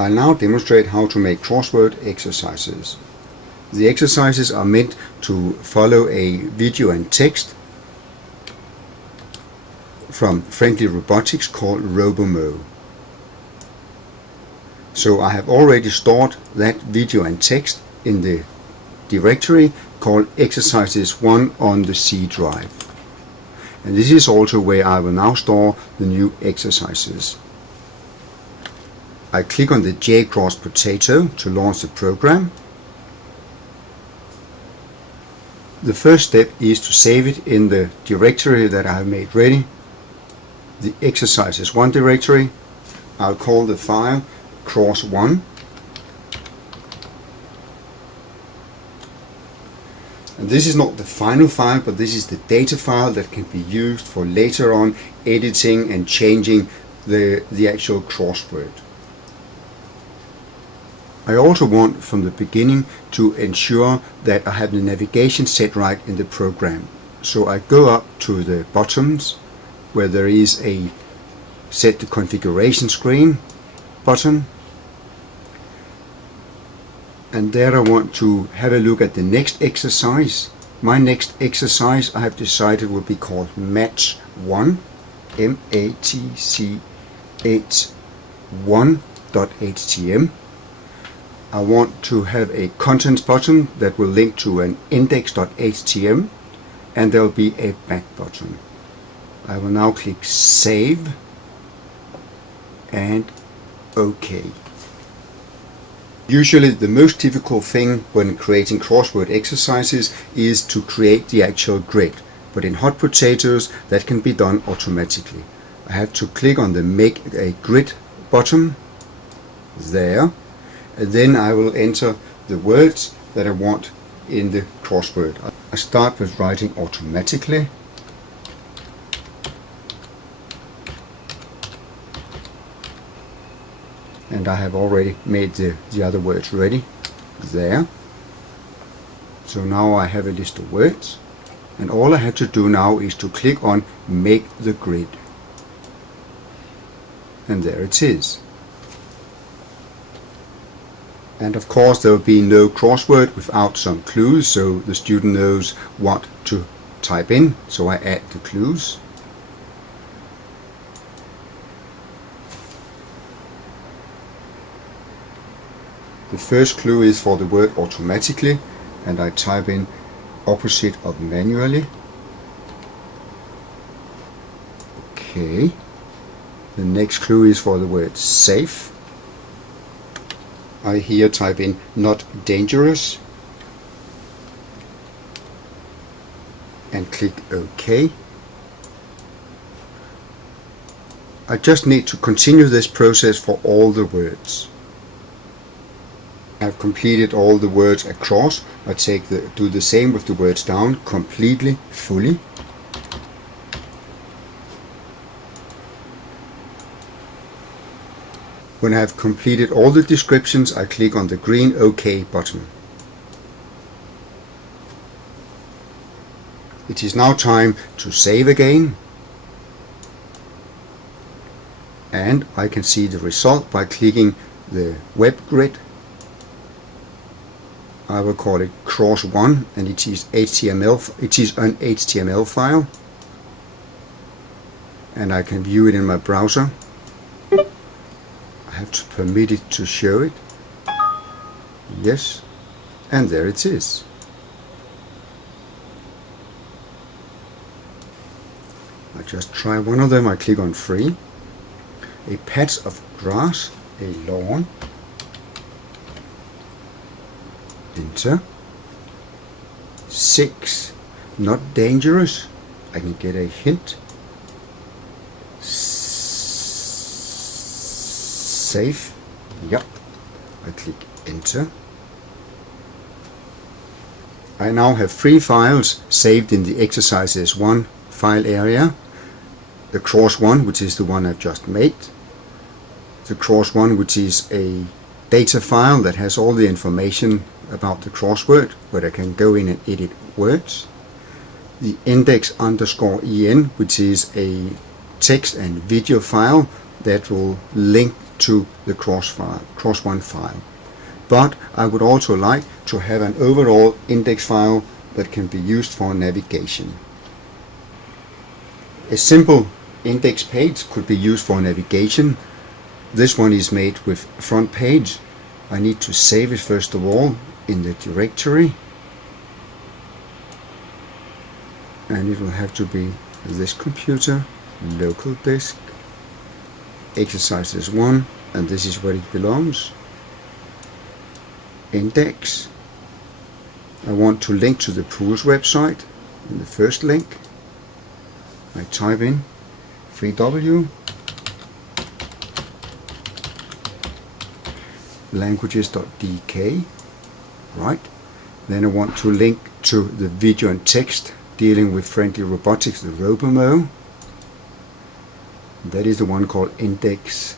I'll now demonstrate how to make crossword exercises. The exercises are meant to follow a video and text from Friendly Robotics called RoboMo. So I have already stored that video and text in the directory called Exercises 1 on the C drive. And this is also where I will now store the new exercises. I click on the J cross potato to launch the program. The first step is to save it in the directory that I have made ready, the Exercises 1 directory. I'll call the file Cross1. And this is not the final file, but this is the data file that can be used for later on editing and changing the actual crossword. I also want from the beginning to ensure that I have the navigation set right in the program. So I go up to the buttons where there is a set the configuration screen button, and there I want to have a look at the next exercise. My next exercise I have decided will be called Match 1, match1.htm. I want to have a contents button that will link to an index.htm, and there will be a back button. I will now click Save and OK. Usually the most difficult thing when creating crossword exercises is to create the actual grid, but in Hot Potatoes that can be done automatically. I have to click on the Make a Grid button there, and then I will enter the words that I want in the crossword. I start with writing automatically. And I have already made the other words ready there. So now I have a list of words, and all I have to do now is to click on Make the Grid. And there it is. And of course there will be no crossword without some clues, so the student knows what to type in. So I add the clues. The first clue is for the word automatically, and I type in opposite of manually. Okay. The next clue is for the word safe. I here type in not dangerous and click OK. I just need to continue this process for all the words. I have completed all the words across. I do the same with the words down, completely, fully. When I have completed all the descriptions, I click on the green OK button. It is now time to save again. And I can see the result by clicking the web grid. I will call it Cross1, and it is HTML. It is an HTML file, and I can view it in my browser. I have to permit it to show it. Yes, and there it is. I just try one of them. I click on free. A patch of grass, a lawn. Enter. 6. Not dangerous. I can get a hint. Safe. Yep. I click enter. I now have 3 files saved in the Exercises 1 file area. The Cross1, which is the one I've just made. The Cross1, which is a data file that has all the information about the crossword, where I can go in and edit words. The index_en, which is a text and video file that will link to the Cross1 file. But I would also like to have an overall index file that can be used for navigation. A simple index page could be used for navigation. This one is made with front page. I need to save it first of all in the directory, and it will have to be this computer, local disk, exercises 1, and this is where it belongs. Index. I want to link to the pools website. In the first link I type in freew languages.dk, right? Then I want to link to the video and text dealing with friendly robotics, the RoboMo. That is the one called index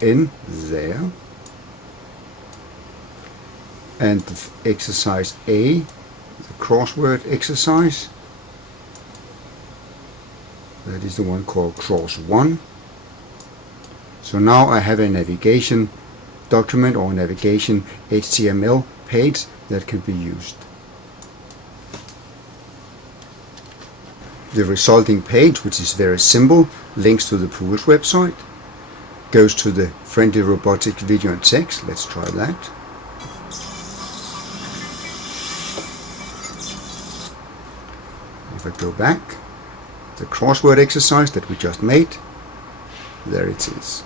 en there. And the exercise A, the crossword exercise, that is the one called Cross1. So now I have a navigation document or navigation HTML page that can be used. The resulting page, which is very simple, links to the pools website, goes to the friendly robotic video and text. Let's try that. If I go back, the crossword exercise that we just made, there it is.